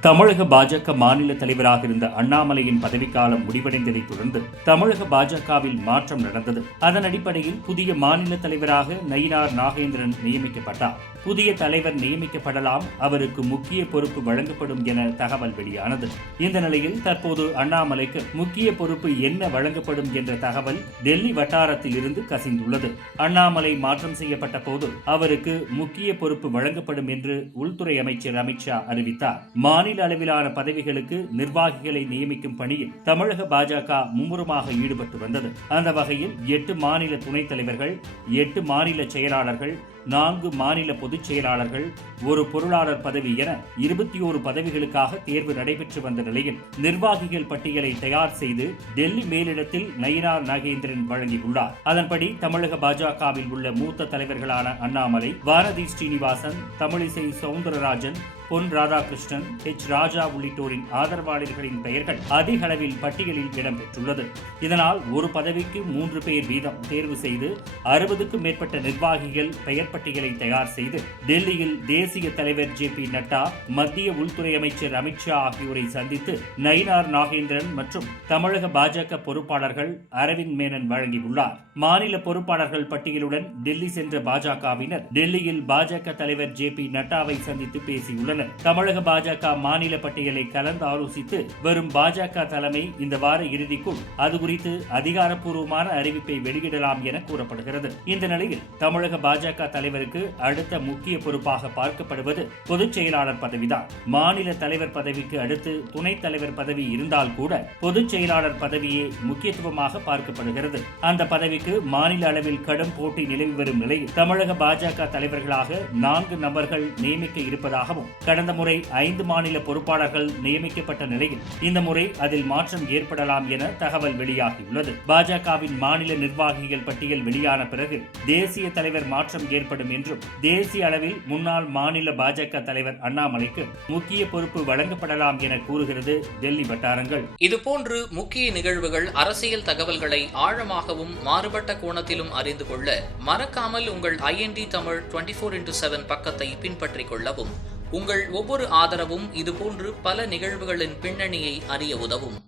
தமிழக பாஜக மாநில தலைவராக இருந்த அண்ணாமலையின் பதவிக்காலம் முடிவடைந்ததைத் தொடர்ந்து தமிழக பாஜகவில் மாற்றம் நடந்தது. அதன் அடிப்படையில் புதிய மாநில தலைவராக நயினார் நாகேந்திரன் நியமிக்கப்பட்டார். புதிய தலைவர் நியமிக்கப்படலாம் அவருக்கு முக்கிய பொறுப்பு வழங்கப்படும் என தகவல் வெளியானது. இந்த நிலையில் தற்போது அண்ணாமலைக்கு முக்கிய பொறுப்பு என்ன வழங்கப்படும் என்ற தகவல் டெல்லி வட்டாரத்தில் இருந்து கசிந்துள்ளது. அண்ணாமலை மாற்றம் செய்யப்பட்ட போது அவருக்கு முக்கிய பொறுப்பு வழங்கப்படும் என்று உள்துறை அமைச்சர் அமித்ஷா அறிவித்தார். மாநில அளவிலான பதவிகளுக்கு நிர்வாகிகளை நியமிக்கும் பணியில் தமிழக பாஜக மும்முரமாக ஈடுபட்டு வந்தது. அந்த வகையில் எட்டு மாநில துணைத் தலைவர்கள் எட்டு மாநில செயலாளர்கள் நான்கு மாநில பொதுச் செயலாளர்கள் ஒரு பொருளாளர் பதவி என இருபத்தி ஓரு பதவிகளுக்காக தேர்வு நடைபெற்று வந்த நிலையில் நிர்வாகிகள் பட்டியலை தயார் செய்து டெல்லி மேலிடத்தில் நயினார் நாகேந்திரன் வழங்கியுள்ளார். அதன்படி தமிழக பாஜகவில் உள்ள மூத்த தலைவர்களான அண்ணாமலை பாரதி ஸ்ரீனிவாசன் தமிழிசை சவுந்தரராஜன் பொன் ராதாகிருஷ்ணன் ஹெச் ராஜா உள்ளிட்டோரின் ஆதரவாளர்களின் பெயர்கள் அதிக அளவில் பட்டியலில் இடம்பெற்றுள்ளது. இதனால் ஒரு பதவிக்கு மூன்று பேர் வீதம் தேர்வு செய்து அறுபதுக்கும் மேற்பட்ட நிர்வாகிகள் பெயர் பட்டியலை தயார் செய்து டெல்லியில் தேசிய தலைவர் ஜே பி நட்டா மத்திய உள்துறை அமைச்சர் அமித்ஷா ஆகியோரை சந்தித்து நயினார் நாகேந்திரன் மற்றும் தமிழக பாஜக பொறுப்பாளர்கள் அரவிந்த் மேனன் வழங்கியுள்ளார். மாநில பொறுப்பாளர்கள் பட்டியலுடன் டெல்லி சென்ற பாஜகவினர் டெல்லியில் பாஜக தலைவர் ஜே பி நட்டாவை சந்தித்து பேசியுள்ளனர். தமிழக பாஜக மாநில பட்டியலை கலந்து ஆலோசித்து வரும் பாஜக தலைமை இந்த வார இறுதிக்குள் அது குறித்து அதிகாரப்பூர்வமான அறிவிப்பை வெளியிடலாம் என கூறப்படுகிறது. இந்த நிலையில் தமிழக பாஜக தலைவருக்கு அடுத்த முக்கிய பொறுப்பாக பார்க்கப்படுவது பொதுச் செயலாளர் பதவிதான். மாநில தலைவர் பதவிக்கு அடுத்து துணைத் தலைவர் பதவி இருந்தால் கூட பொதுச் செயலாளர் பதவியே முக்கியத்துவமாக பார்க்கப்படுகிறது. அந்த பதவிக்கு மாநில அளவில் கடும் போட்டி நிலவி வரும் நிலையில் தமிழக பாஜக தலைவர்களாக நான்கு நபர்கள் நியமிக்க இருப்பதாகவும் கடந்த முறை ஐந்து மாநில பொறுப்பாளர்கள் நியமிக்கப்பட்ட நிலையில் இந்த முறை அதில் மாற்றம் ஏற்படலாம் என தகவல் வெளியாகியுள்ளது. பாஜகவின் மாநில நிர்வாகிகள் பட்டியல் வெளியான பிறகு தேசிய தலைவர் மாற்றம் செயல்படும் என்றும் தேசிய அளவில் முன்னாள் மாநில பாஜக தலைவர் அண்ணாமலைக்கு முக்கிய பொறுப்பு வழங்கப்படலாம் என கூறுகிறது டெல்லி வட்டாரங்கள். இதுபோன்று முக்கிய நிகழ்வுகள் அரசியல் தகவல்களை ஆழமாகவும் மாறுபட்ட கோணத்திலும் அறிந்து கொள்ள மறக்காமல் உங்கள் INT Tamil twenty four into seven பக்கத்தை பின்பற்றிக் கொள்ளவும். உங்கள் ஒவ்வொரு ஆதரவும் இதுபோன்று பல நிகழ்வுகளின் பின்னணியை அறிய உதவும்.